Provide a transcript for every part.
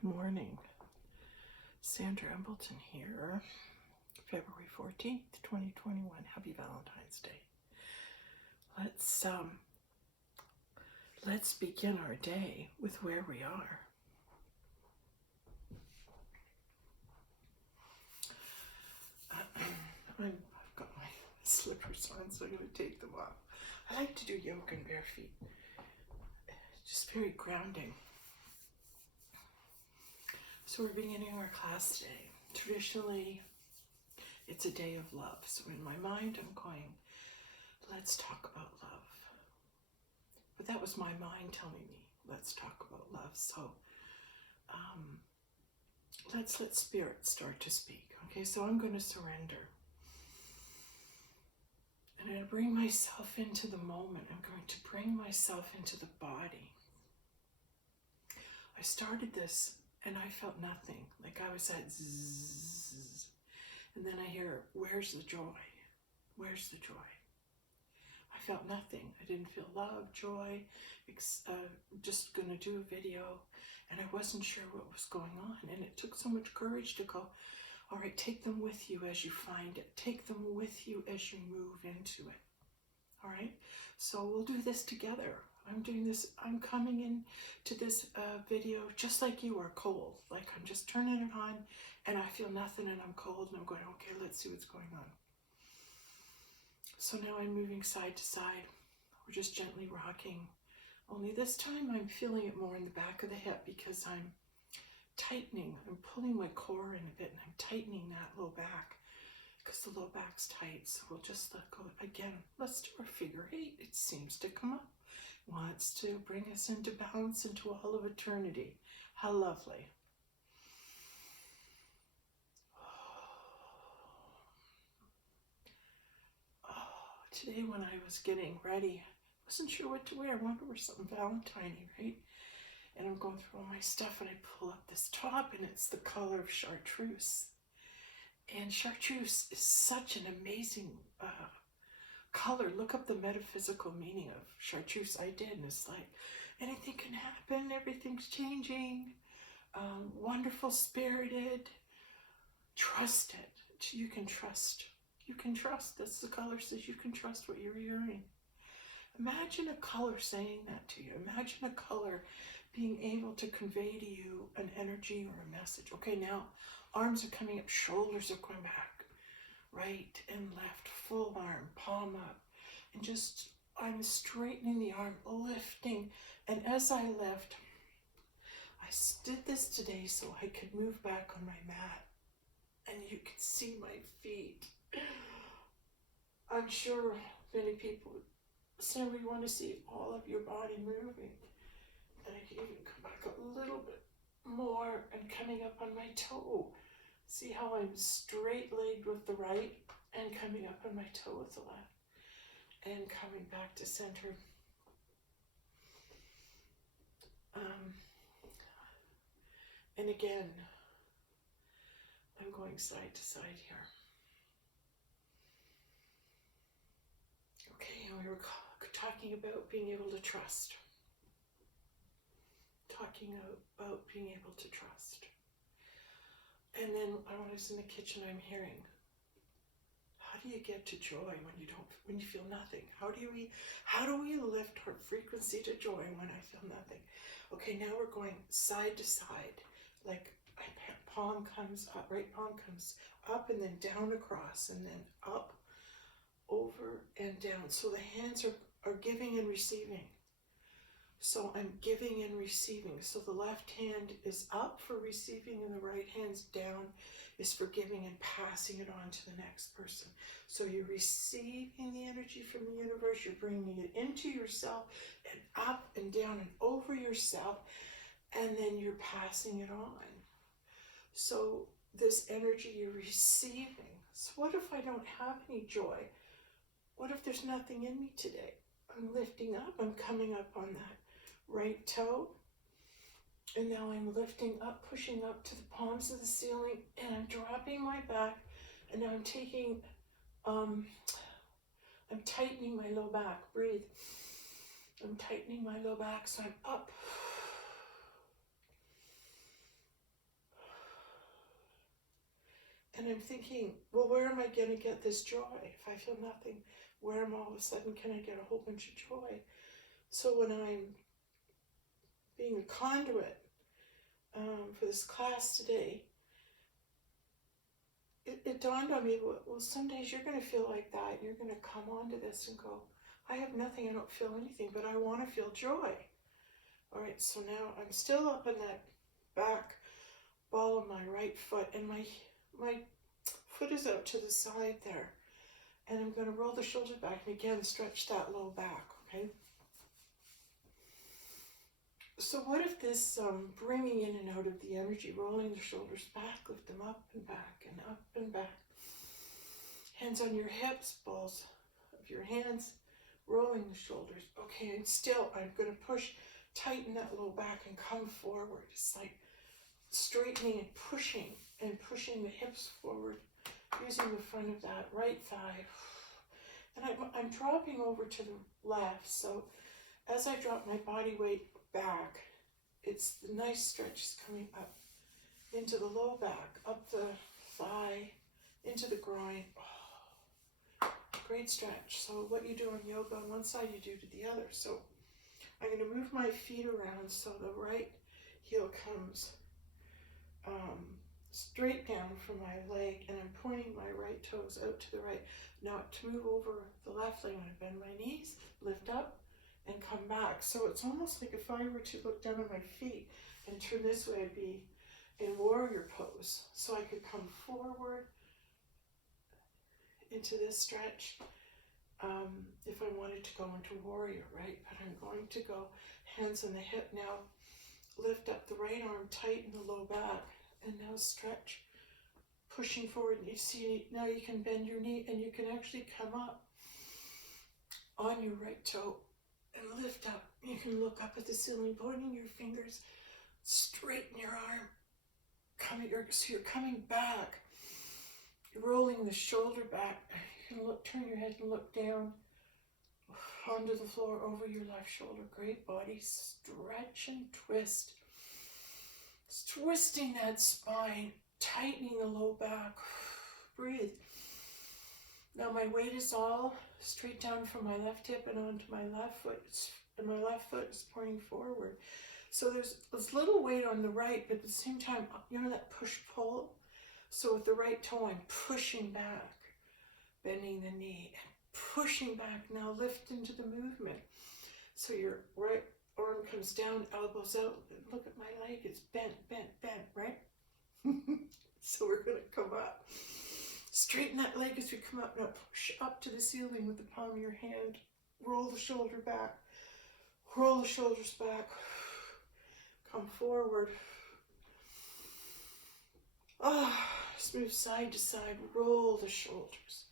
Good morning. Sandra Embleton here. February 14th, 2021. Happy Valentine's Day. Let's begin our day with where we are. I've got my slippers on, so I'm going to take them off. I like to do yoga in bare feet. Just very grounding. So we're beginning our class today. Traditionally, it's a day of love. So in my mind, I'm going, let's talk about love. But that was my mind telling me, let's talk about love. So let's let spirit start to speak. Okay, so I'm going to surrender. And I'm going to bring myself into the moment. I'm going to bring myself into the body. I started this and I felt nothing. Like I was at zzz. And then I hear, where's the joy? Where's the joy? I felt nothing. I didn't feel love, joy, just going to do a video. And I wasn't sure what was going on. And it took so much courage to go, all right, take them with you as you find it. Take them with you as you move into it. All right? So we'll do this together. I'm doing this, I'm coming in to this video just like you are, cold. Like I'm just turning it on and I feel nothing and I'm cold and I'm going, okay, let's see what's going on. So now I'm moving side to side. We're just gently rocking. Only this time I'm feeling it more in the back of the hip because I'm tightening. I'm pulling my core in a bit and I'm tightening that low back because the low back's tight. So we'll just let go. Again, let's do our figure 8. It seems to come up. Wants to bring us into balance into all of eternity. How lovely. Today when I was getting ready, I wasn't sure what to wear. I wanted to wear something Valentine-y, right? And I'm going through all my stuff and I pull up this top and it's the color of chartreuse. And chartreuse is such an amazing color. Look up the metaphysical meaning of chartreuse. I did, and it's like anything can happen, everything's changing, wonderful, spirited. Trust it. You can trust. You can trust. That's the color says you can trust what you're hearing. Imagine a color saying that to you. Imagine a color being able to convey to you an energy or a message. Okay, now arms are coming up, shoulders are going back. Right and left, full arm, palm up, and just I'm straightening the arm, lifting, and as I lift, I did this today so I could move back on my mat, and you can see my feet. I'm sure many people simply want to see all of your body moving, and I can even come back a little bit more and coming up on my toe. See how I'm straight-legged with the right and coming up on my toe with the left and coming back to center. And again, I'm going side to side here. Okay, and we were talking about being able to trust. Talking about being able to trust. And then when I was in the kitchen, I'm hearing, how do you get to joy when you feel nothing? How do we lift our frequency to joy when I feel nothing? Okay, now we're going side to side, like palm comes up, right palm comes up and then down across and then up, over and down. So the hands are giving and receiving. So I'm giving and receiving. So the left hand is up for receiving and the right hand's down is for giving and passing it on to the next person. So you're receiving the energy from the universe, you're bringing it into yourself and up and down and over yourself, and then you're passing it on. So this energy you're receiving. So what if I don't have any joy? What if there's nothing in me today? I'm lifting up, I'm coming up on that right toe, and now I'm lifting up, pushing up to the palms of the ceiling, and I'm dropping my back, and now I'm taking, I'm tightening my low back. Breathe. I'm tightening my low back, so I'm up, And I'm thinking, well, where am I going to get this joy? If I feel nothing, where am all of a sudden can I get a whole bunch of joy? So when I'm being a conduit for this class today, it dawned on me, well, some days you're going to feel like that. You're going to come onto this and go, I have nothing, I don't feel anything, but I want to feel joy. All right, so now I'm still up in that back ball of my right foot, and my foot is out to the side there. And I'm going to roll the shoulders back and again stretch that low back, okay? So what if this bringing in and out of the energy, rolling the shoulders back, lift them up and back and up and back. Hands on your hips, balls of your hands, rolling the shoulders. Okay, and still I'm going to push, tighten that low back and come forward. It's like straightening and pushing the hips forward, using the front of that right thigh. And I'm dropping over to the left, so as I drop my body weight back, it's the nice stretches coming up into the low back, up the thigh, into the groin. Oh, great stretch. So what you do in yoga on one side, you do to the other. So I'm going to move my feet around so the right heel comes straight down from my leg, and I'm pointing my right toes out to the right. Now to move over the left leg, I'm going to bend my knees, lift up, and come back. So it's almost like if I were to look down at my feet and turn this way, I'd be in warrior pose. So I could come forward into this stretch if I wanted to go into warrior, right? But I'm going to go hands on the hip now, lift up the right arm, tighten the low back, and now stretch, pushing forward. You see, now you can bend your knee and you can actually come up on your right toe and lift up. You can look up at the ceiling, pointing your fingers, straighten your arm, so you're coming back, you're rolling the shoulder back. You can turn your head and look down onto the floor over your left shoulder. Great body stretch and twist. Twisting that spine, tightening the low back. Breathe. Now my weight is all straight down from my left hip and onto my left foot, and my left foot is pointing forward. So there's little weight on the right, but at the same time, you know that push-pull? So with the right toe, I'm pushing back, bending the knee, and pushing back. Now lift into the movement. So your right arm comes down, elbows out. Look at my leg, it's bent, right? So we're going to come up. Straighten that leg as we come up. Now push up to the ceiling with the palm of your hand. Roll the shoulder back. Roll the shoulders back. Come forward. Just move side to side. Roll the shoulders.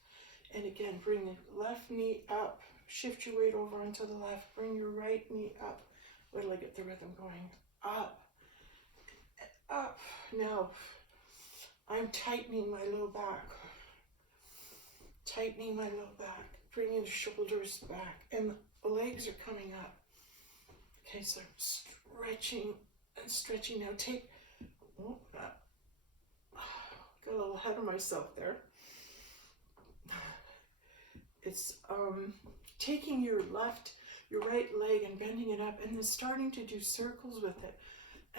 And again, bring the left knee up. Shift your weight over onto the left. Bring your right knee up. Wait till I get the rhythm going. Up. Up. Now, I'm tightening my low back. Tightening my low back. Bringing the shoulders back. And the legs are coming up. Okay, so I'm stretching and stretching. Now take, got a little ahead of myself there. It's taking your right leg and bending it up and then starting to do circles with it.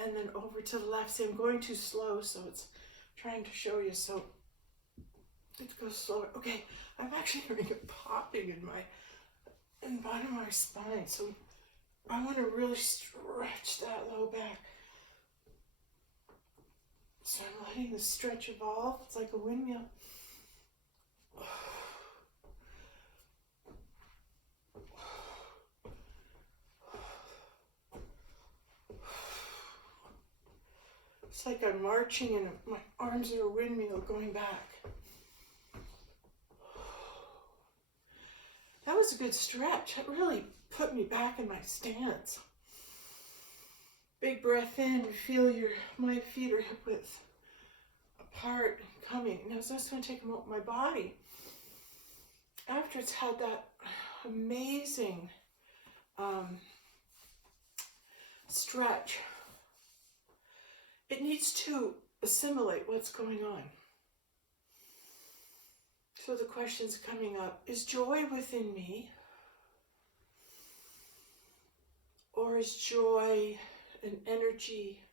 And then over to the left. See, I'm going too slow, so it's trying to show you. So let's go slower. Okay, I'm actually hearing a popping in the bottom of my spine. So I want to really stretch that low back. So I'm letting the stretch evolve. It's like a windmill. It's like I'm marching and my arms are a windmill going back. That was a good stretch. It really put me back in my stance. Big breath in, feel my feet are hip width apart and coming. Now so that's going to take them out my body. After it's had that amazing stretch, it needs to assimilate what's going on. So the question's coming up, is joy within me? Or is joy an energy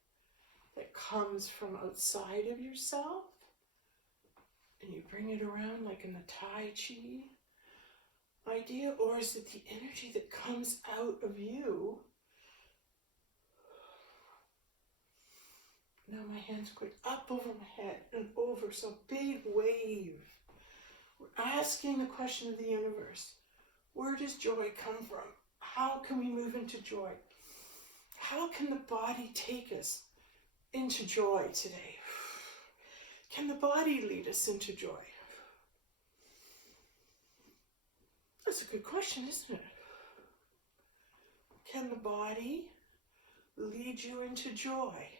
that comes from outside of yourself? And you bring it around like in the Tai Chi idea? Or is it the energy that comes out of you? Now my hands go up over my head and over, so big wave. We're asking the question of the universe. Where does joy come from? How can we move into joy? How can the body take us into joy today? Can the body lead us into joy? That's a good question, isn't it? Can the body lead you into joy?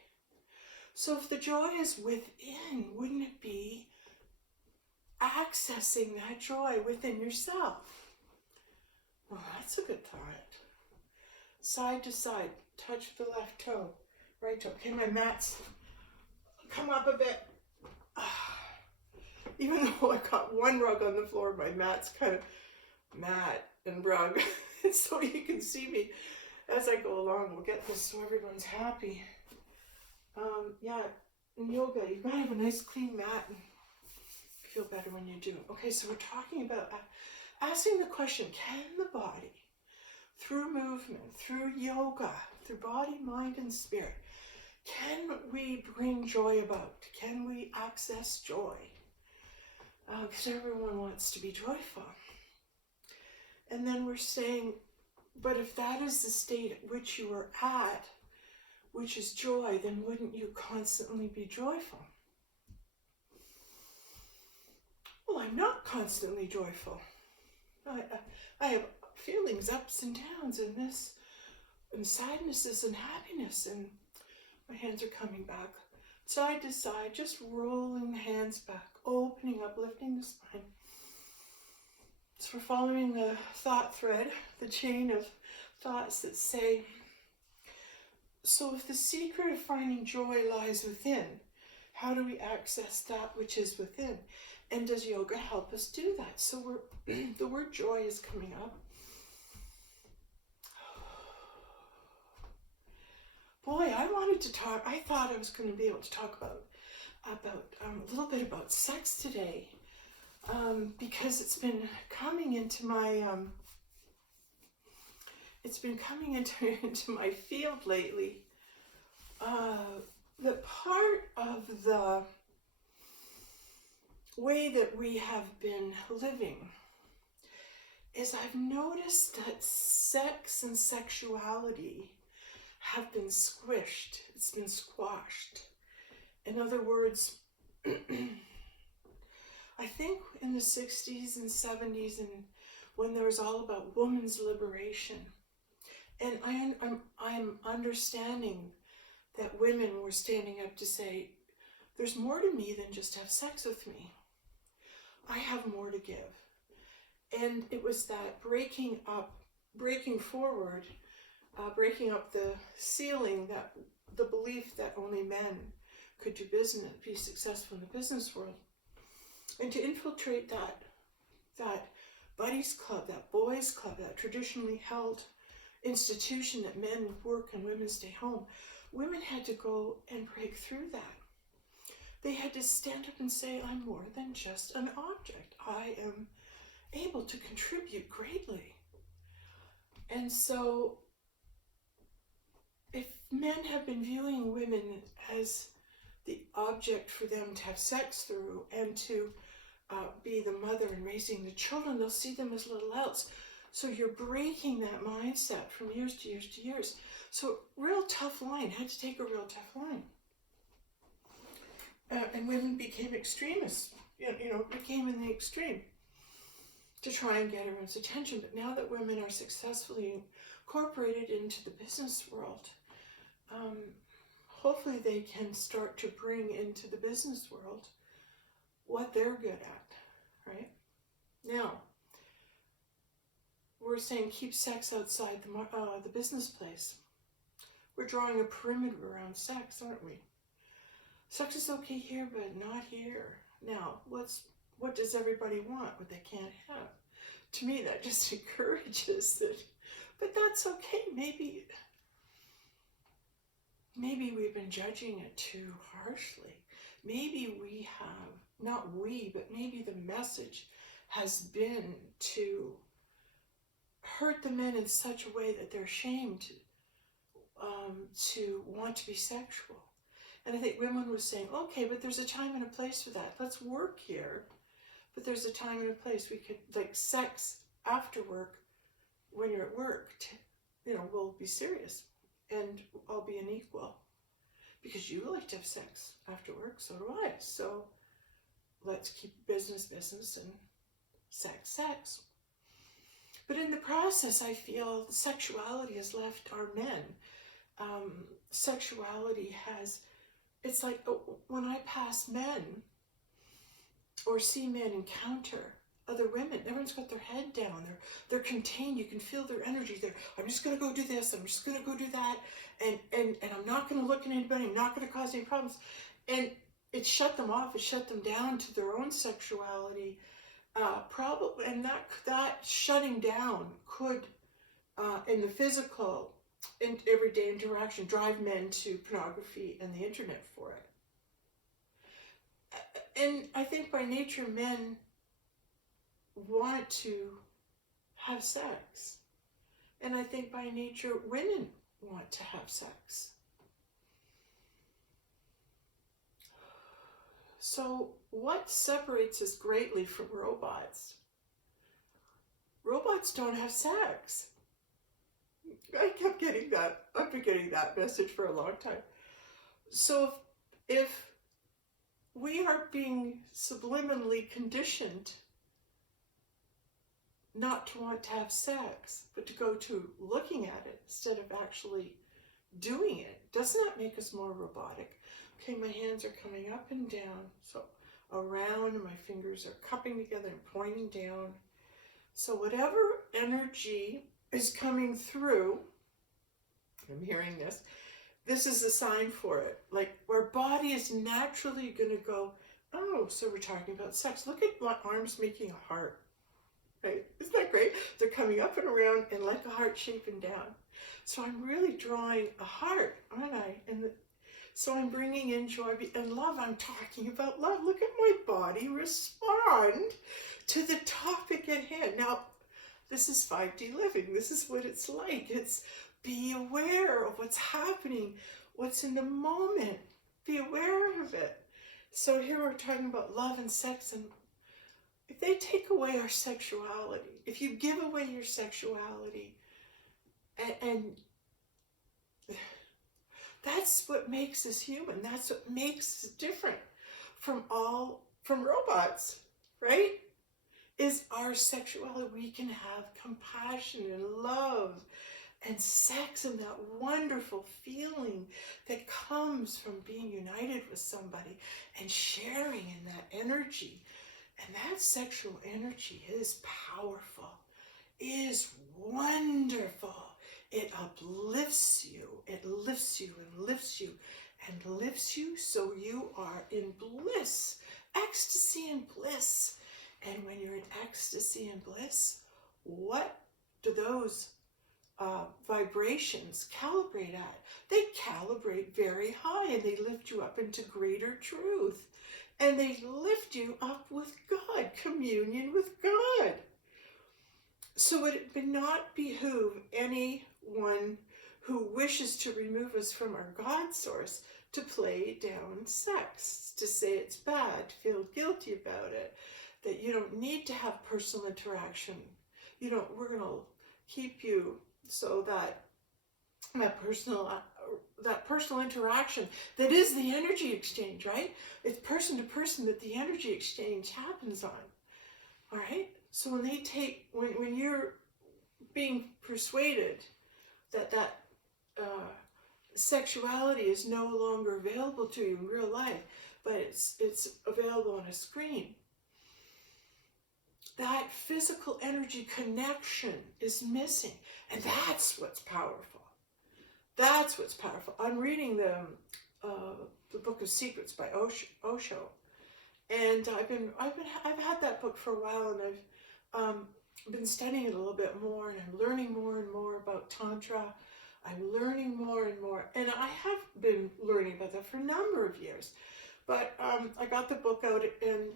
So if the joy is within, wouldn't it be accessing that joy within yourself? Well, that's a good thought. Side to side, touch the left toe, right toe. Okay, my mats come up a bit. Even though I got one rug on the floor, my mat's kind of mat and rug. So you can see me as I go along. We'll get this so everyone's happy. Yeah, in yoga, you've got to have a nice clean mat and feel better when you do. Okay, so we're talking about asking the question, can the body, through movement, through yoga, through body, mind, and spirit, can we bring joy about? Can we access joy? Because everyone wants to be joyful. And then we're saying, but if that is the state at which you are at, which is joy, then wouldn't you constantly be joyful? Well, I'm not constantly joyful. I have feelings, ups and downs, and this, and sadnesses and happiness, and my hands are coming back side to side, just rolling the hands back, opening up, lifting the spine. So we're following the thought thread, the chain of thoughts that say, so if the secret of finding joy lies within, how do we access that which is within? And does yoga help us do that? So the word joy is coming up. Boy, I wanted to talk, I thought I was going to be able to talk about a little bit about sex today, because it's been coming into my, into my field lately. The part of the way that we have been living is I've noticed that sex and sexuality have been squished. It's been squashed. In other words, I think in the 60s and 70s, and when there was all about women's liberation, and I'm understanding that women were standing up to say, there's more to me than just have sex with me. I have more to give. And it was that breaking forward, breaking up the ceiling, that the belief that only men could do business, be successful in the business world, and to infiltrate that buddies club, that boys club, that traditionally held institution that men work and women stay home. Women had to go and break through that. They had to stand up and say, I'm more than just an object. I am able to contribute greatly. And so if men have been viewing women as the object for them to have sex through and to be the mother and raising the children, they'll see them as little else. So you're breaking that mindset from years to years to years. So real tough line, had to take a real tough line. And women became extremists, became in the extreme to try and get everyone's attention. But now that women are successfully incorporated into the business world, hopefully they can start to bring into the business world what they're good at, right? Now, we're saying keep sex outside the business place. We're drawing a perimeter around sex, aren't we? Sex is okay here, but not here. Now, let's what does everybody want, what they can't have? To me, that just encourages it. But that's okay. Maybe we've been judging it too harshly. Maybe we have, not we, but maybe the message has been to hurt the men in such a way that they're ashamed to want to be sexual. And I think women were saying, okay, but there's a time and a place for that. Let's work here. But there's a time and a place. We could, like, sex after work, when you're at work, we'll be serious and I'll be an equal. Because you like to have sex after work, so do I. So let's keep business and sex. But in the process, I feel sexuality has left our men. Sexuality has, it's like when I pass men or see men encounter other women, everyone's got their head down, they're contained, you can feel their energy there. I'm just gonna go do this, I'm just gonna go do that, and I'm not gonna look at anybody, I'm not gonna cause any problems. And it shut them off, it shut them down to their own sexuality. Probably, and that shutting down could, in the physical, in everyday interaction, drive men to pornography and the internet for it. And I think by nature, men want to have sex. And I think by nature, women want to have sex. So what separates us greatly from robots? Robots don't have sex. I kept getting that. I've been getting that message for a long time. So if we are being subliminally conditioned not to want to have sex, but to go to looking at it instead of actually doing it, doesn't that make us more robotic? Okay, my hands are coming up and down, so around, and my fingers are cupping together and pointing down. So whatever energy is coming through, I'm hearing this is a sign for it. Like, our body is naturally going to go, oh, so we're talking about sex. Look at my arms making a heart, right? Isn't that great? They're coming up and around and like a heart shaping down. So I'm really drawing a heart, aren't I? So I'm bringing in joy and love. I'm talking about love. Look at my body respond to the topic at hand. Now, this is 5D living. This is what it's like. It's be aware of what's happening, what's in the moment. Be aware of it. So here we're talking about love and sex, and if they take away our sexuality, if you give away your sexuality, and that's what makes us human. That's what makes us different from robots, right? Is our sexuality. We can have compassion and love and sex and that wonderful feeling that comes from being united with somebody and sharing in that energy. And that sexual energy is powerful, is wonderful. It uplifts you. It lifts you and lifts you and lifts you so you are in bliss, ecstasy and bliss. And when you're in ecstasy and bliss, what do those vibrations calibrate at? They calibrate very high, and they lift you up into greater truth. And they lift you up with God, communion with God. So would it not behoove anyone who wishes to remove us from our God source to play down sex, to say it's bad, to feel guilty about it, that you don't need to have personal interaction. We're going to keep you so that personal interaction, that is the energy exchange, right? It's person to person that the energy exchange happens on, all right? So when you're being persuaded that sexuality is no longer available to you in real life, but it's available on a screen, that physical energy connection is missing. And that's what's powerful. That's what's powerful. I'm reading the Book of Secrets by Osho. And I've had that book for a while, and I've been studying it a little bit more, and I'm learning more and more about Tantra. I'm learning more and more, and I have been learning about that for a number of years. But I got the book out, and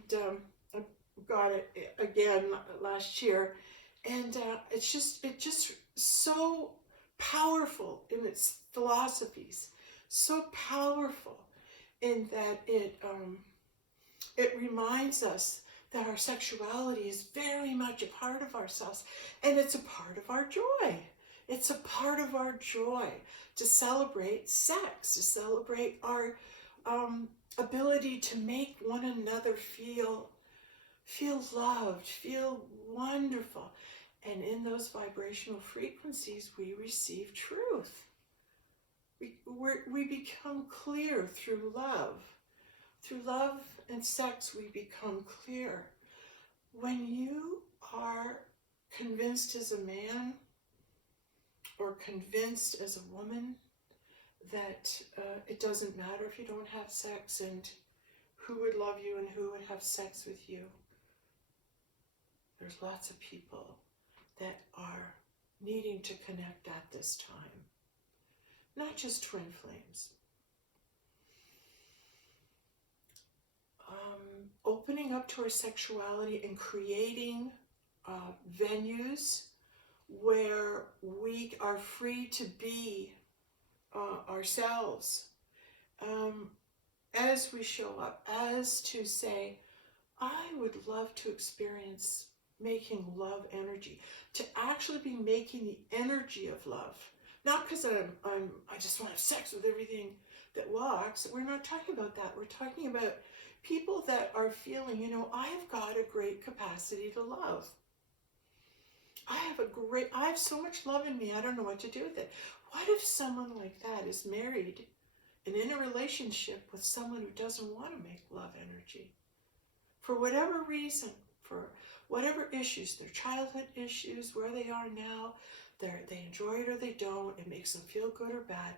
I got it again last year, and it's just so powerful in its philosophies, so powerful in that it reminds us that our sexuality is very much a part of ourselves, and it's a part of our joy. It's a part of our joy to celebrate sex, to celebrate our ability to make one another feel loved, feel wonderful. And in those vibrational frequencies, we receive truth. We become clear through love. Through love and sex, we become clear. When you are convinced as a man or convinced as a woman that it doesn't matter if you don't have sex and who would love you and who would have sex with you, there's lots of people that are needing to connect at this time. Not just twin flames. Opening up to our sexuality and creating venues where we are free to be ourselves as we show up, as to say, I would love to experience making love energy, to actually be making the energy of love. Not because I just want to have sex with everything that walks. We're not talking about that. We're talking about people that are feeling, I've got a great capacity to love. I have so much love in me, I don't know what to do with it. What if someone like that is married and in a relationship with someone who doesn't want to make love energy? For whatever reason, for whatever issues, their childhood issues, where they are now, they enjoy it or they don't, it makes them feel good or bad.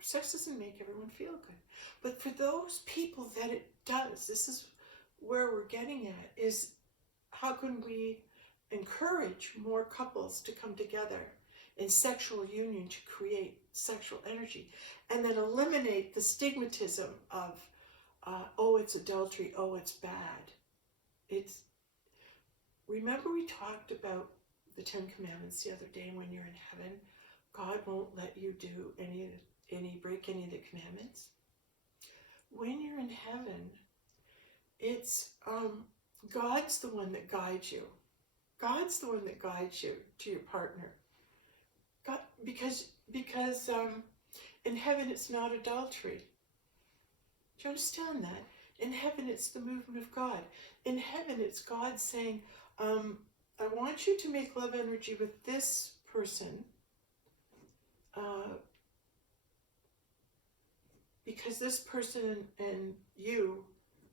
Sex doesn't make everyone feel good. But for those people that it does, this is where we're getting at, is how can we encourage more couples to come together in sexual union to create sexual energy, and then eliminate the stigmatism of, oh, it's adultery, oh, it's bad. Remember we talked about the 10 Commandments the other day. When you're in heaven, God won't let you do break any of the commandments. When you're in heaven, it's God's the one that guides you. God's the one that guides you to your partner. God, because in heaven it's not adultery. Do you understand that? In heaven it's the movement of God. In heaven it's God saying, I want you to make love energy with this person because this person and you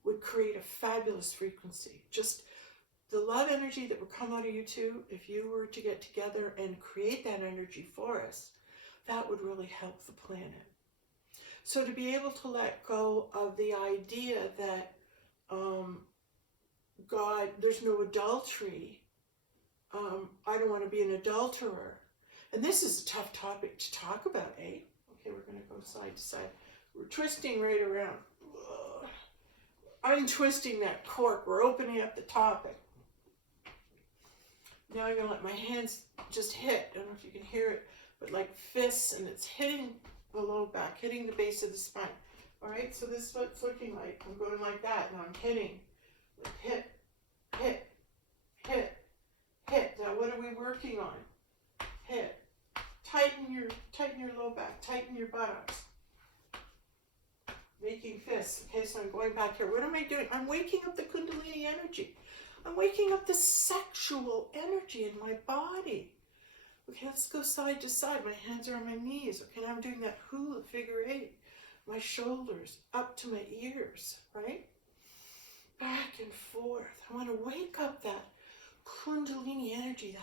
would create a fabulous frequency. Just the love energy that would come out of you two, if you were to get together and create that energy for us, that would really help the planet. So to be able to let go of the idea that God, there's no adultery, I don't want to be an adulterer. And this is a tough topic to talk about, eh? Okay, we're going to go side to side. We're twisting right around. Untwisting that cork. We're opening up the topic. Now I'm going to let my hands just hit. I don't know if you can hear it, but like fists, and it's hitting the low back, hitting the base of the spine. All right, so this is what it's looking like. I'm going like that, and I'm hitting. Hit, hit, hit, hit. Now what are we working on? Hit. Tighten your low back. Tighten your buttocks. Making fists. Okay, so I'm going back here. What am I doing? I'm waking up the Kundalini energy. I'm waking up the sexual energy in my body. Okay, let's go side to side. My hands are on my knees. Okay, now I'm doing that hula figure 8. My shoulders up to my ears, right? Back and forth. I want to wake up that Kundalini energy, that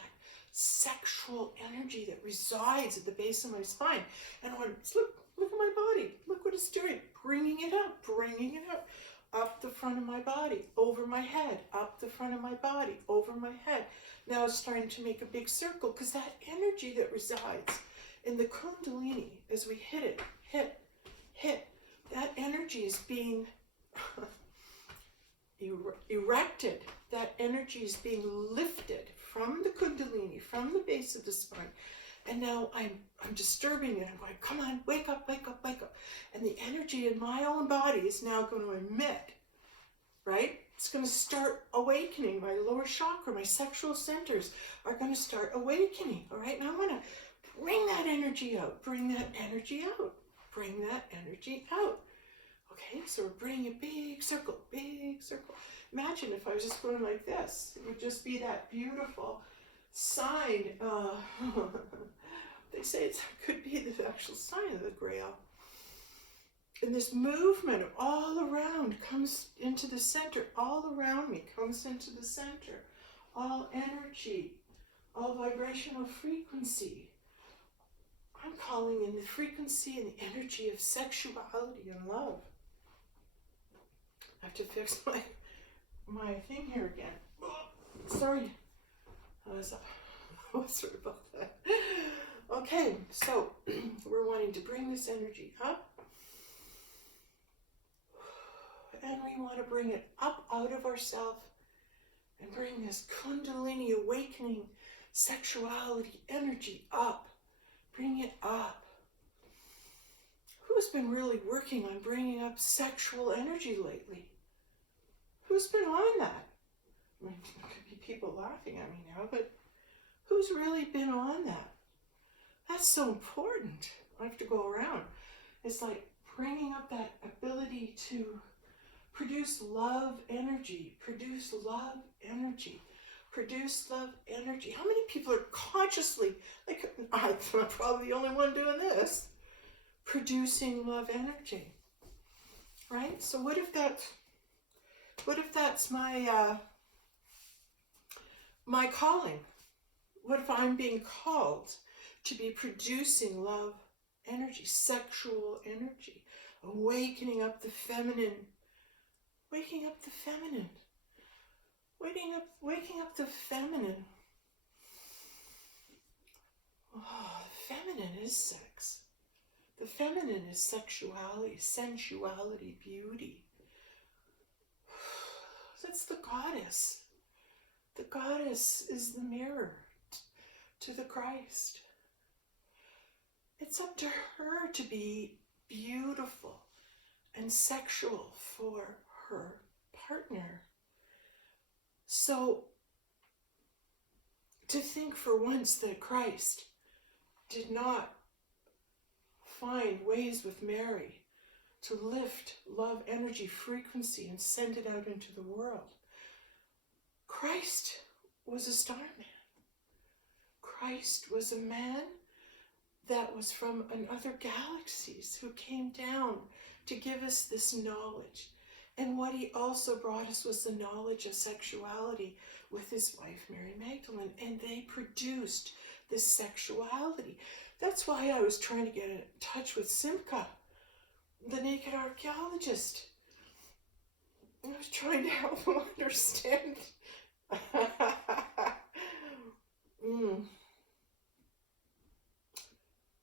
sexual energy that resides at the base of my spine. And I want to look at my body. Look what it's doing. Bringing it up, bringing it up. up the front of my body, over my head, up the front of my body, over my head. Now it's starting to make a big circle because that energy that resides in the Kundalini, as we hit it, hit, that energy is being erected. That energy is being lifted from the Kundalini, from the base of the spine. And now I'm disturbing it. I'm going, come on, wake up, wake up, wake up. And the energy in my own body is now going to emit, right? It's going to start awakening. My lower chakra, my sexual centers are going to start awakening, all right? And I want to bring that energy out, bring that energy out, bring that energy out. Okay, so we're bringing a big circle, big circle. Imagine if I was just going like this. It would just be that beautiful sign. They say it could be the actual sign of the Grail. And this movement all around comes into the center. All around me comes into the center. All energy, all vibrational frequency. I'm calling in the frequency and the energy of sexuality and love. I have to fix my thing here again. Sorry. Sorry about that. Okay, so we're wanting to bring this energy up. And we want to bring it up out of ourselves and bring this Kundalini awakening sexuality energy up. Bring it up. Who's been really working on bringing up sexual energy lately? Who's been on that? I mean, there could be people laughing at me now, but who's really been on that? That's so important. I have to go around. It's like bringing up that ability to produce love energy, produce love energy, produce love energy. How many people are consciously, like, I'm probably the only one doing this, producing love energy, right? So what if that's my my calling? What if I'm being called to be producing love energy, sexual energy, awakening up the feminine, waking up the feminine, waking up the feminine. Oh, the feminine is sex. The feminine is sexuality, sensuality, beauty. That's the goddess. The goddess is the mirror to the Christ. It's up to her to be beautiful and sexual for her partner. So, to think for once that Christ did not find ways with Mary to lift love energy frequency and send it out into the world. Christ was a starman. Christ was a man that was from other galaxies who came down to give us this knowledge. And what he also brought us was the knowledge of sexuality with his wife, Mary Magdalene. And they produced this sexuality. That's why I was trying to get in touch with Simca, the naked archaeologist. I was trying to help him understand.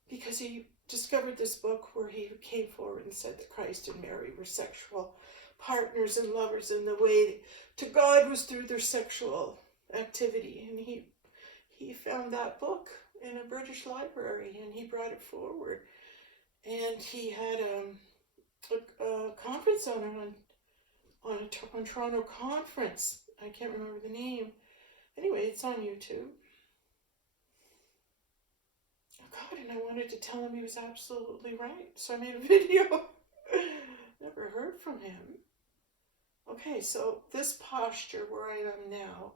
Because he discovered this book where he came forward and said that Christ and Mary were sexual partners and lovers, and the way to God was through their sexual activity. And he found that book in a British library, and he brought it forward. And he had a conference on Toronto conference. I can't remember the name. Anyway, it's on YouTube. Oh God, and I wanted to tell him he was absolutely right. So I made a video. Never heard from him. Okay, so this posture where I am now,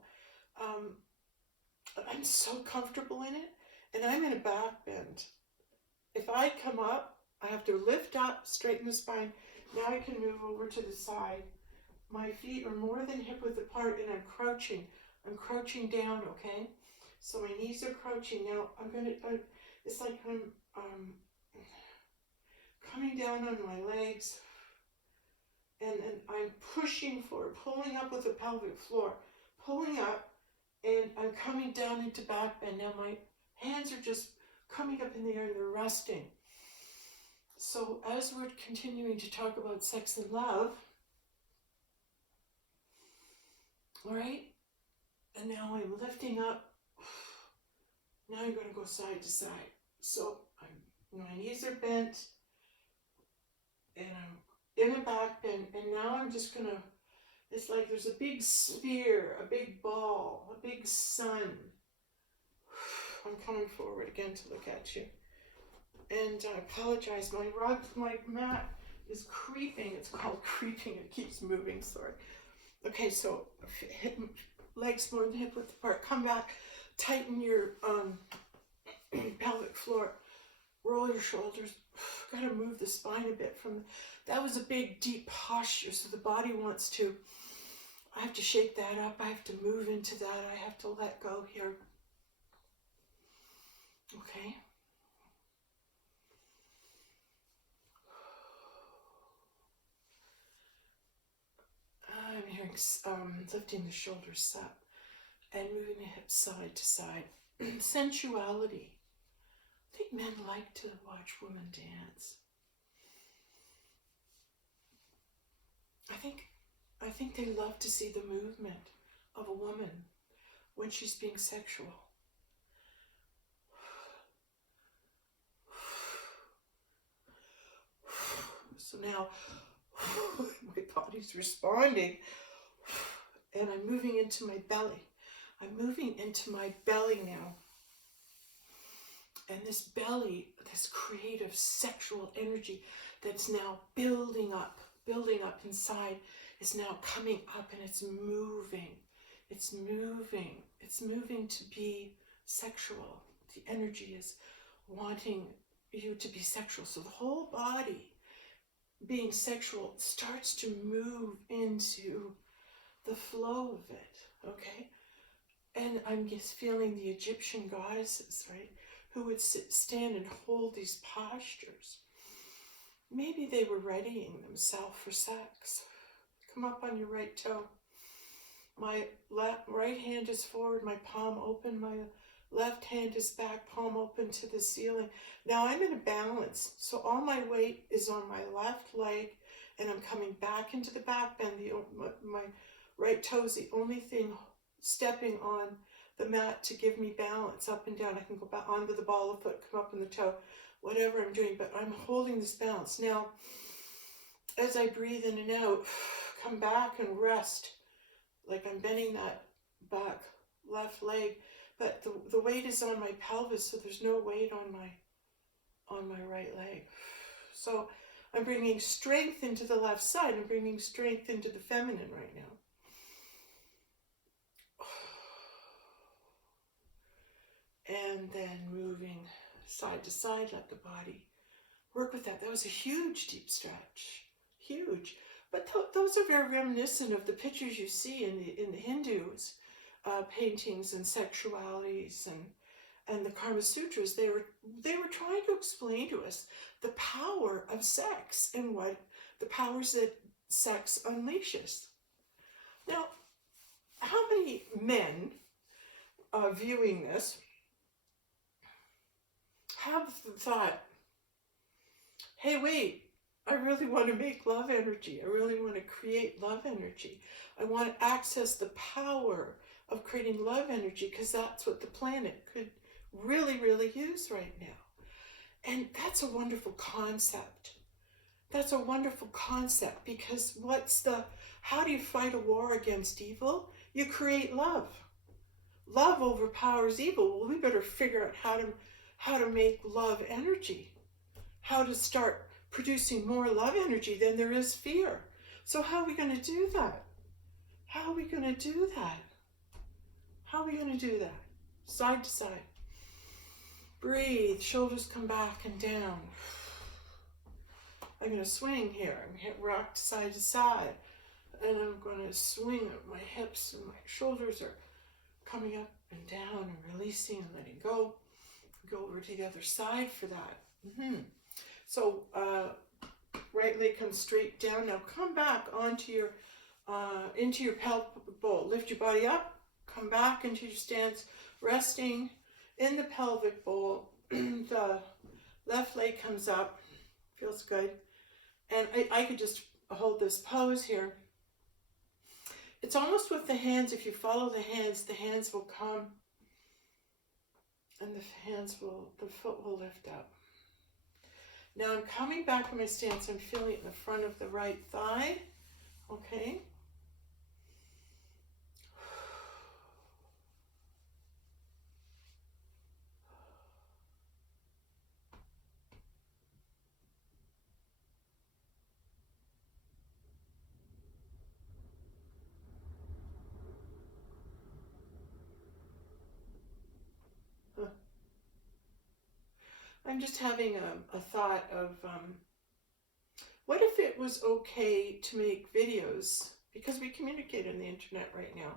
I'm so comfortable in it, and I'm in a back bend. If I come up, I have to lift up, straighten the spine. Now I can move over to the side. My feet are more than hip width apart, and I'm crouching. I'm crouching down, okay? So my knees are crouching. Now it's like I'm coming down on my legs, and I'm pushing forward, pulling up with the pelvic floor, pulling up, and I'm coming down into back bend. Now my hands are just coming up in the air and they're resting. So as we're continuing to talk about sex and love, all right, and now I'm lifting up. Now I'm going to go side to side. So my knees are bent, and I'm in a back bend, and now I'm just going to, it's like there's a big sphere, a big ball, a big sun. I'm coming forward again to look at you. And I apologize, my mat is creeping. It's called creeping. It keeps moving, sorry. Okay, so legs more than hip width apart. Come back, tighten your pelvic floor, roll your shoulders. Got to move the spine a bit from, that was a big deep posture, so the body wants to, I have to shake that up, I have to move into that, I have to let go here. Okay. I'm hearing lifting the shoulders up and moving the hips side to side. Sensuality. I think men like to watch women dance. I think they love to see the movement of a woman when she's being sexual. So now my body's responding, and I'm moving into my belly. I'm moving into my belly now. And this belly, this creative sexual energy that's now building up inside, is now coming up, and it's moving. It's moving. It's moving to be sexual. The energy is wanting you to be sexual. So the whole body being sexual starts to move into the flow of it, okay? And I'm just feeling the Egyptian goddesses, right, who would stand and hold these postures. Maybe they were readying themselves for sex. Come up on your right toe. My right hand is forward, my palm open, my left hand is back, palm open to the ceiling. Now I'm in a balance, so all my weight is on my left leg, and I'm coming back into the back bend. My right toe is the only thing stepping on the mat to give me balance up and down. I can go back onto the ball of foot, come up in the toe, whatever I'm doing, but I'm holding this balance. Now, as I breathe in and out, come back and rest, like I'm bending that back left leg, but the weight is on my pelvis, so there's no weight on my right leg. So I'm bringing strength into the left side. I'm bringing strength into the feminine right now. And then moving side to side, let the body work with that. That was a huge deep stretch, huge. But those are very reminiscent of the pictures you see in the Hindus, paintings and sexualities and the Karma Sutras. They were trying to explain to us the power of sex and what the powers that sex unleashes. Now, how many men viewing this have thought, hey, wait, I really want to make love energy. I really want to create love energy. I want to access the power of creating love energy, because that's what the planet could really, really use right now. And that's a wonderful concept. That's a wonderful concept, because how do you fight a war against evil? You create love. Love overpowers evil. Well, we better figure out how to make love energy, how to start producing more love energy than there is fear. So how are we going to do that? How are we going to do that? How are we going to do that? Side to side. Breathe, shoulders come back and down. I'm going to swing here. I'm going to rock side to side. And I'm going to swing up. My hips and my shoulders are coming up and down and releasing and letting go. Go over to the other side for that. So Right leg comes straight down. Now come back onto your, into your pelvic bowl. Lift your body up, come back into your stance, resting in the pelvic bowl. The left leg comes up, feels good. And I could just hold this pose here. It's almost with the hands. If you follow the hands will come, and the foot will lift up. Now I'm coming back from my stance. I'm feeling it in the front of the right thigh. Okay. I'm just having a thought of what if it was okay to make videos, because we communicate on the internet right now.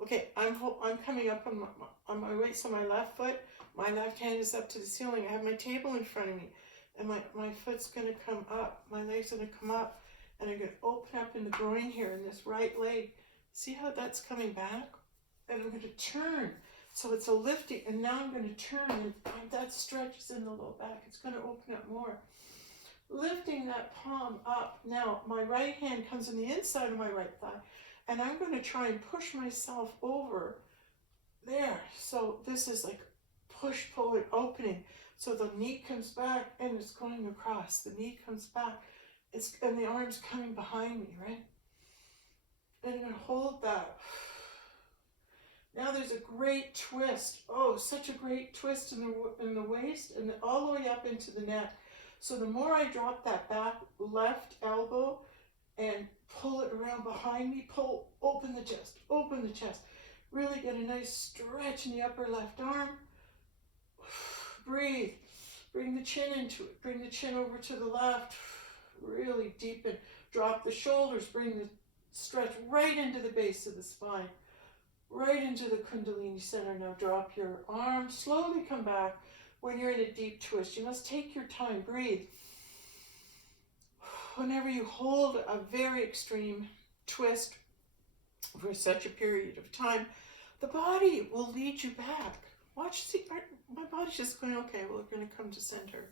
Okay, I'm coming up on my weight, so my left foot, my left hand is up to the ceiling. I have my table in front of me, and my foot's going to come up, my leg's going to come up, and I'm going to open up in the groin here in this right leg. See how that's coming back? And I'm going to turn. So it's a lifting, and now I'm going to turn, and that stretches in the low back. It's going to open up more. Lifting that palm up. Now, my right hand comes on the inside of my right thigh, and I'm going to try and push myself over there. So this is like push, pull, and opening. So the knee comes back, and it's going across. The knee comes back, and the arm's coming behind me, right? And I'm going to hold that. Now there's a great twist. Oh, such a great twist in the waist and all the way up into the neck. So the more I drop that back left elbow and pull it around behind me, pull, open the chest, open the chest. Really get a nice stretch in the upper left arm. Breathe. Bring the chin into it. Bring the chin over to the left. Really deepen. Drop the shoulders. Bring the stretch right into the base of the spine. Right into the Kundalini center. Now drop your arm, slowly come back. When you're in a deep twist, you must take your time, breathe. Whenever you hold a very extreme twist for such a period of time, the body will lead you back. Watch, see, my body's just going, okay, well, we're going to come to center.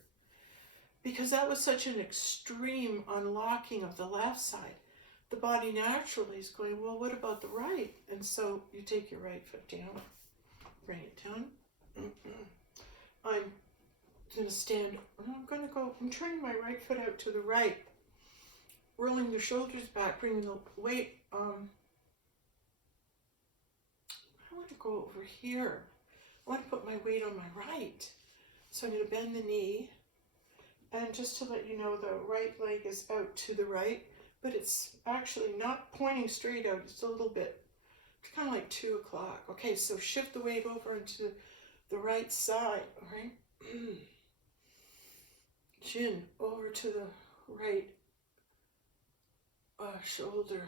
Because that was such an extreme unlocking of the left side. The body naturally is going, well, what about the right? And so you take your right foot down, bring it down. I'm going to stand, I'm turning my right foot out to the right, rolling the shoulders back, bringing the weight, I want to go over here. I want to put my weight on my right. So I'm going to bend the knee, and just to let you know, the right leg is out to the right, but it's actually not pointing straight out. It's a little bit, it's kind of like 2 o'clock. Okay, so shift the weight over into the right side, all right? Chin over to the right shoulder.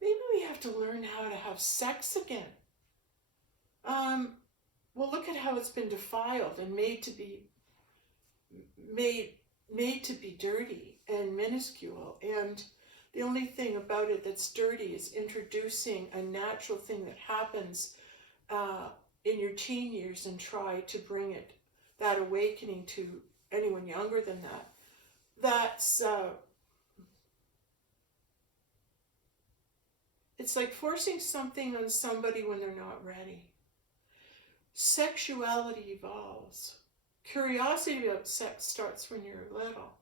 Maybe we have to learn how to have sex again. Well, look at how it's been defiled and made to be dirty and minuscule, and the only thing about it that's dirty is introducing a natural thing that happens in your teen years, and try to bring that awakening to anyone younger than that. That's it's like forcing something on somebody when they're not ready. Sexuality evolves. Curiosity about sex starts when you're little,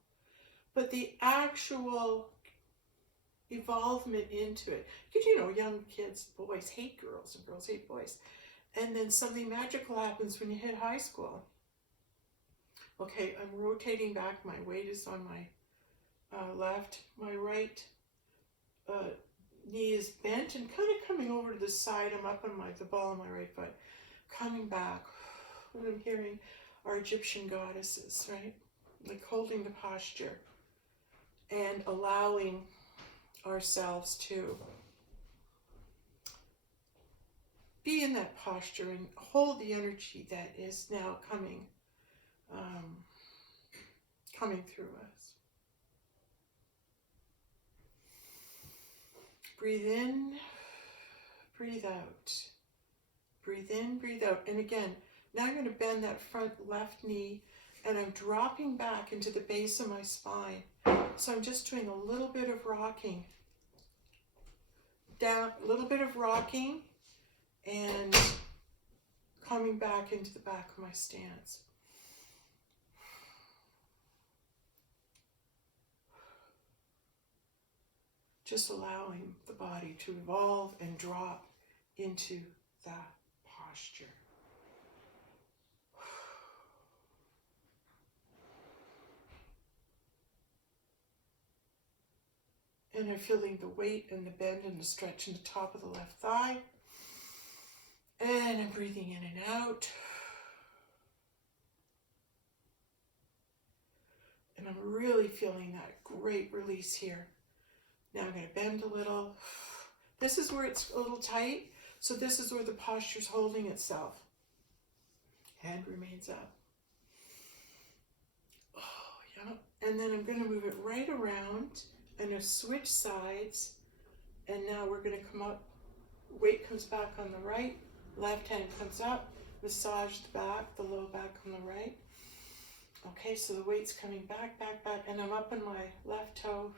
but the actual evolvement into it, because young kids, boys hate girls and girls hate boys, and then something magical happens when you hit high school. Okay, I'm rotating back. My weight is on my left. My right knee is bent and kind of coming over to the side. I'm up on the ball of my right foot, coming back. What I'm hearing are Egyptian goddesses, right? Like holding the posture and allowing ourselves to be in that posture and hold the energy that is now coming coming through us. Breathe in, breathe out. Breathe in, breathe out. And again, now I'm going to bend that front left knee and I'm dropping back into the base of my spine. So I'm just doing a little bit of rocking. Down, a little bit of rocking and coming back into the back of my stance. Just allowing the body to evolve and drop into that posture. And I'm feeling the weight and the bend and the stretch in the top of the left thigh. And I'm breathing in and out. And I'm really feeling that great release here. Now I'm going to bend a little. This is where it's a little tight. So this is where the posture's holding itself. Hand remains up. Oh, yeah. And then I'm going to move it right around. And I'll switch sides. And now we're going to come up. Weight comes back on the right. Left hand comes up. Massage the back, the low back on the right. Okay, so the weight's coming back, back, back. And I'm up on my left toe.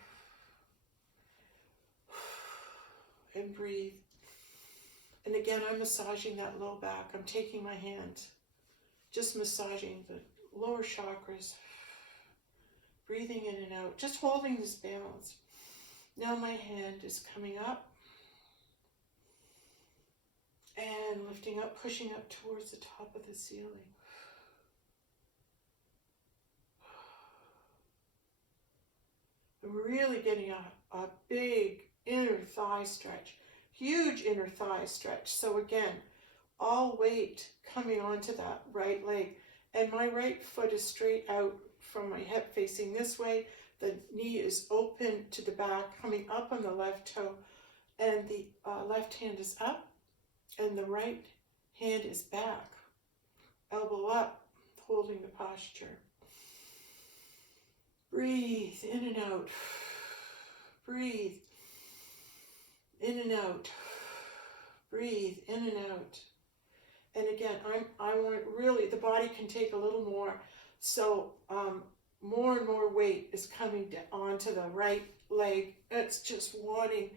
And breathe. And again, I'm massaging that low back. I'm taking my hand, just massaging the lower chakras, breathing in and out, just holding this balance. Now my hand is coming up and lifting up, pushing up towards the top of the ceiling. I'm really getting a big inner thigh stretch, huge inner thigh stretch. So again, all weight coming onto that right leg. And my right foot is straight out from my hip facing this way. The knee is open to the back, coming up on the left toe. And the left hand is up and the right hand is back. Elbow up, holding the posture. Breathe in and out. Breathe in and out. Breathe in and out. And again, I want really, the body can take a little more. So more and more weight is coming onto the right leg. It's just wanting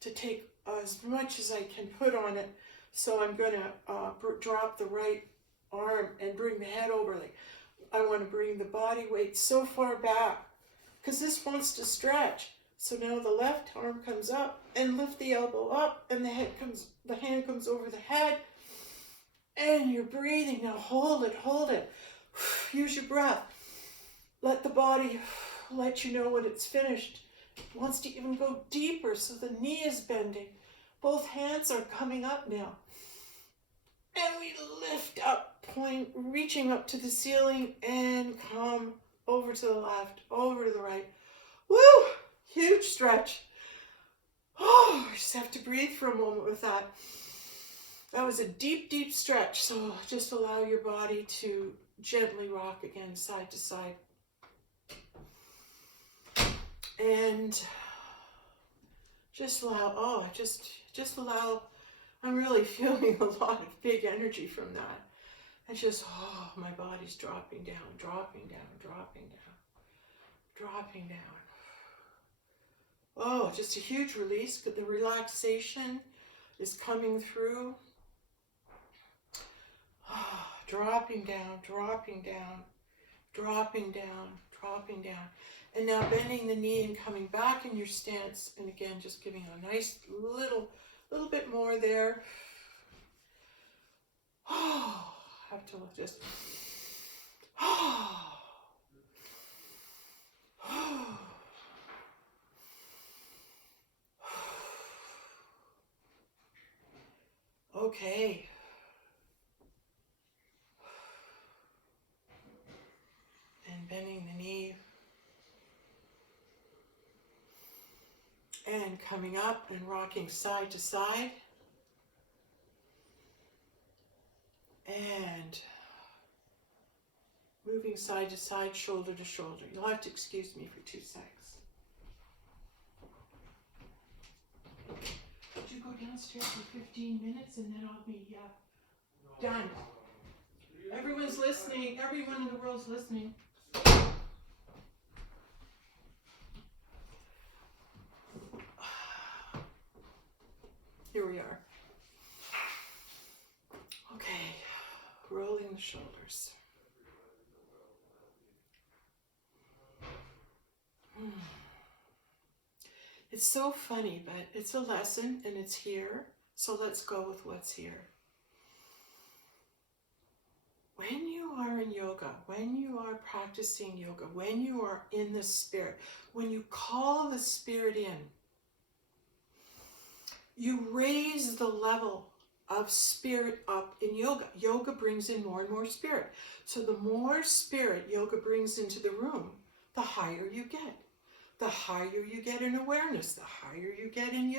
to take as much as I can put on it. So I'm going to drop the right arm and bring the head over. Like, I want to bring the body weight so far back because this wants to stretch. So now the left arm comes up and lift the elbow up and the hand comes over the head and you're breathing. Now hold it, hold it. Use your breath. Let the body let you know when it's finished. It wants to even go deeper so the knee is bending. Both hands are coming up now. And we lift up, reaching up to the ceiling and come over to the left, over to the right. Woo! Huge stretch. Oh, I just have to breathe for a moment with that. That was a deep, deep stretch. So just allow your body to gently rock again, side to side. And just allow, just allow, I'm really feeling a lot of big energy from that. And just, my body's dropping down, dropping down, dropping down, dropping down. Oh, just a huge release. The relaxation is coming through. Dropping down, dropping down, dropping down, dropping down. And now bending the knee and coming back in your stance. And again, just giving a nice little bit more there. Oh, I have to just. Okay. And bending the knee. And coming up and rocking side to side. And moving side to side, shoulder to shoulder. You'll have to excuse me for 2 seconds. Would you go downstairs for 15 minutes and then I'll be done. Everyone's listening. Everyone in the world's listening. Here we are. Okay, rolling the shoulders. It's so funny, but it's a lesson and it's here. So let's go with what's here. When you are in yoga, when you are practicing yoga, when you are in the spirit, when you call the spirit in, you raise the level of spirit up in yoga. Yoga brings in more and more spirit. So the more spirit yoga brings into the room, the higher you get. The higher you get in awareness, the higher you get in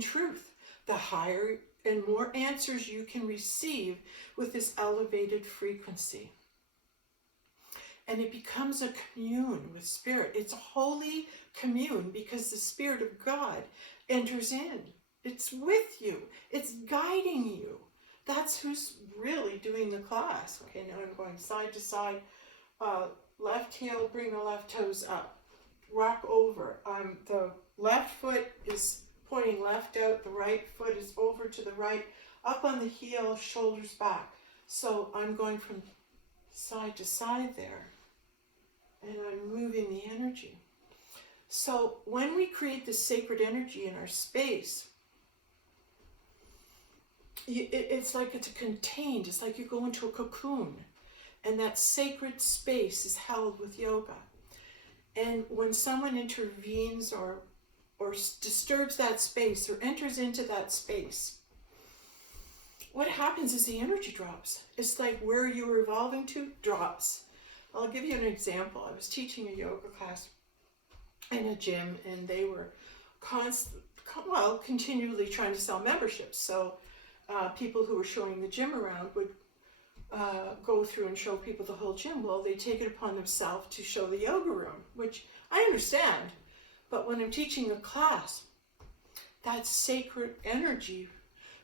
truth, the higher and more answers you can receive with this elevated frequency. And it becomes a commune with spirit. It's a holy commune because the Spirit of God enters in. It's with you. It's guiding you. That's who's really doing the class. Okay, now I'm going side to side. Left heel, bring the left toes up. Rock over. The left foot is pointing left out. The right foot is over to the right. Up on the heel, shoulders back. So I'm going from side to side there. And I'm moving the energy. So when we create this sacred energy in our space, it's like it's contained. It's like you go into a cocoon. And that sacred space is held with yoga. And when someone intervenes or disturbs that space or enters into that space, what happens is the energy drops. It's like where you were evolving to drops. I'll give you an example. I was teaching a yoga class in a gym, and they were continually trying to sell memberships. So people who were showing the gym around would go through and show people the whole gym. Well, they take it upon themselves to show the yoga room, which I understand. But when I'm teaching a class, that sacred energy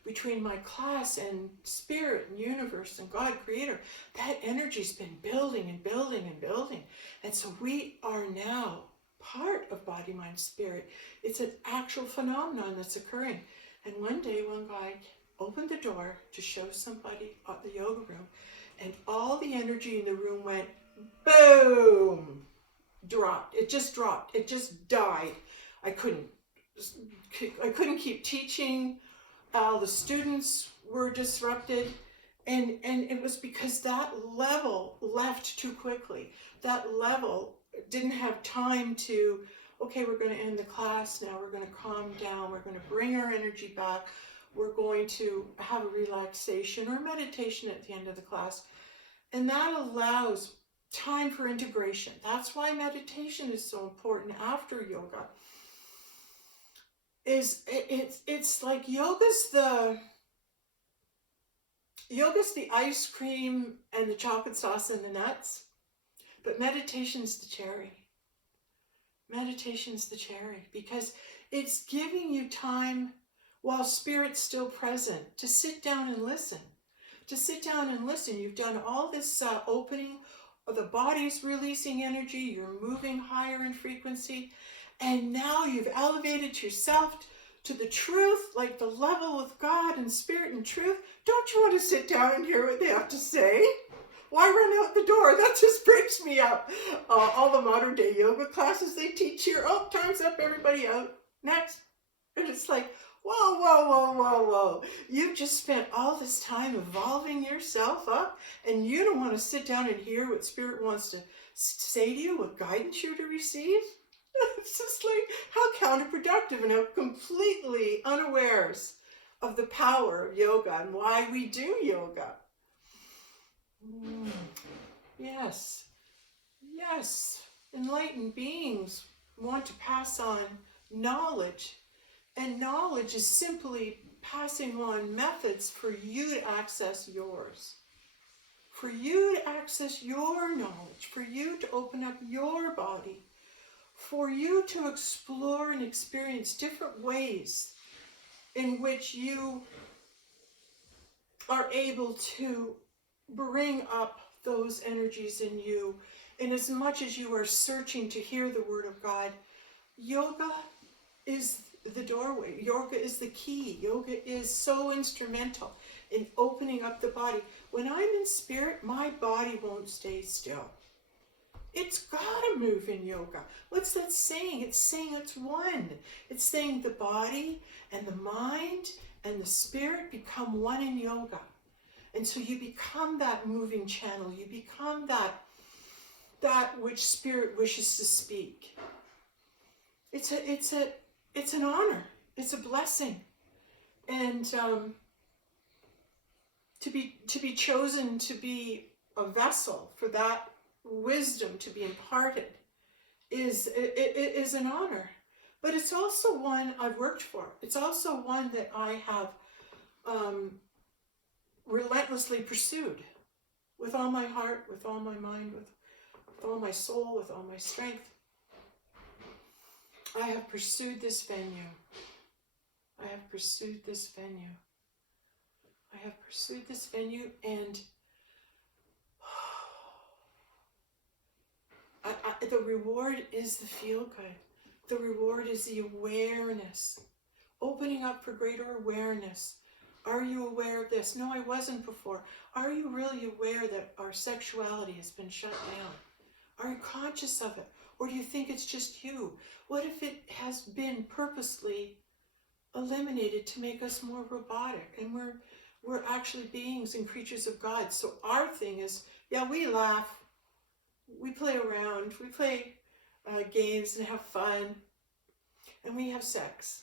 between my class and spirit and universe and God creator, that energy's been building and building and building. And so we are now part of body, mind, spirit. It's an actual phenomenon that's occurring. And one day, one guy opened the door to show somebody at the yoga room, and all the energy in the room went boom, dropped. It just dropped. It just died. I couldn't keep teaching. The students were disrupted, and it was because that level left too quickly. That level didn't have time to, okay, we're going to end the class now. We're going to calm down. We're going to bring our energy back. We're going to have a relaxation or meditation at the end of the class. And that allows time for integration. That's why meditation is so important after yoga. It's like yoga's the ice cream and the chocolate sauce and the nuts, but meditation's the cherry. Meditation's the cherry because it's giving you time while spirit's still present, to sit down and listen. To sit down and listen. You've done all this opening, the body's releasing energy, you're moving higher in frequency, and now you've elevated yourself to the truth, like the level with God and spirit and truth. Don't you want to sit down and hear what they have to say? Why run out the door? That just breaks me up. All the modern day yoga classes they teach here, oh, time's up, everybody out. Next. And it's like, whoa, whoa, whoa, whoa, whoa. You've just spent all this time evolving yourself up, and you don't want to sit down and hear what Spirit wants to say to you, what guidance you're to receive? It's just like, how counterproductive and how completely unawares of the power of yoga and why we do yoga. Yes, yes. Enlightened beings want to pass on knowledge. And knowledge is simply passing on methods for you to access yours. for you to access your knowledge, for you to open up your body, for you to explore and experience different ways in which you are able to bring up those energies in you. And as much as you are searching to hear the word of God, yoga is the doorway. Yoga is the key. Yoga is so instrumental in opening up the body. When I'm in spirit, my body won't stay still. It's got to move in yoga. What's that saying? It's saying it's one. It's saying the body and the mind and the spirit become one in yoga. And so you become that moving channel. You become that which spirit wishes to speak. It's an honor. It's a blessing. And to be chosen to be a vessel for that wisdom to be imparted is an honor. But it's also one I've worked for. It's also one that I have relentlessly pursued with all my heart, with all my mind, with all my soul, with all my strength. I have pursued this venue. I have pursued this venue. I have pursued this venue, and the reward is the feel good. The reward is the awareness. Opening up for greater awareness. Are you aware of this? No, I wasn't before. Are you really aware that our sexuality has been shut down? Are you conscious of it? Or do you think it's just you? What if it has been purposely eliminated to make us more robotic? And we're actually beings and creatures of God. So our thing is, yeah, we laugh, we play around, we play games and have fun, and we have sex,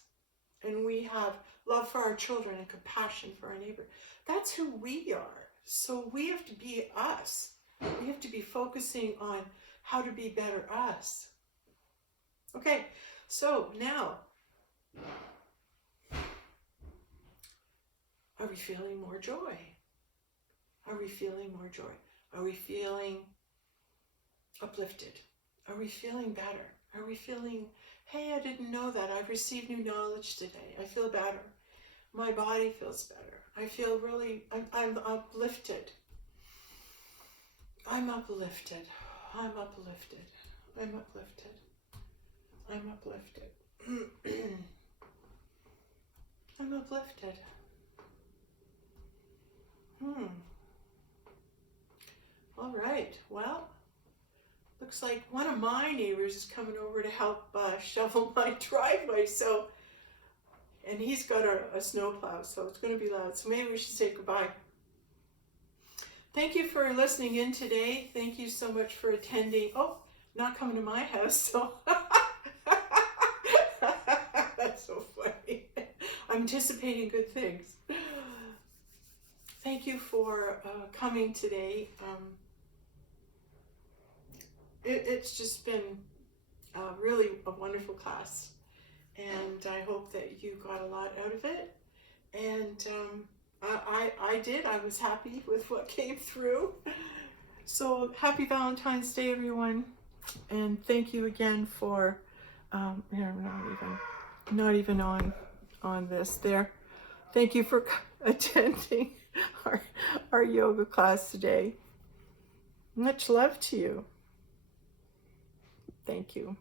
and we have love for our children and compassion for our neighbor. That's who we are. So we have to be us. We have to be focusing on how to be better us. Okay, so now, are we feeling more joy? Are we feeling more joy? Are we feeling uplifted? Are we feeling better? Are we feeling, hey, I didn't know that. I've received new knowledge today. I feel better. My body feels better. I feel really, I'm uplifted. I'm uplifted. I'm uplifted. I'm uplifted. I'm uplifted. I'm uplifted. All right. Well, looks like one of my neighbors is coming over to help shovel my driveway. So, and he's got a snowplow, so it's going to be loud. So maybe we should say goodbye. Thank you for listening in today. Thank you so much for attending. Oh, not coming to my house, so that's so funny. I'm anticipating good things. Thank you for coming today. It's just been really a wonderful class, and I hope that you got a lot out of it. And I did. I was happy with what came through. So happy Valentine's Day, everyone, and thank you again for not even on this there. Thank you for attending our yoga class today. Much love to you. Thank you.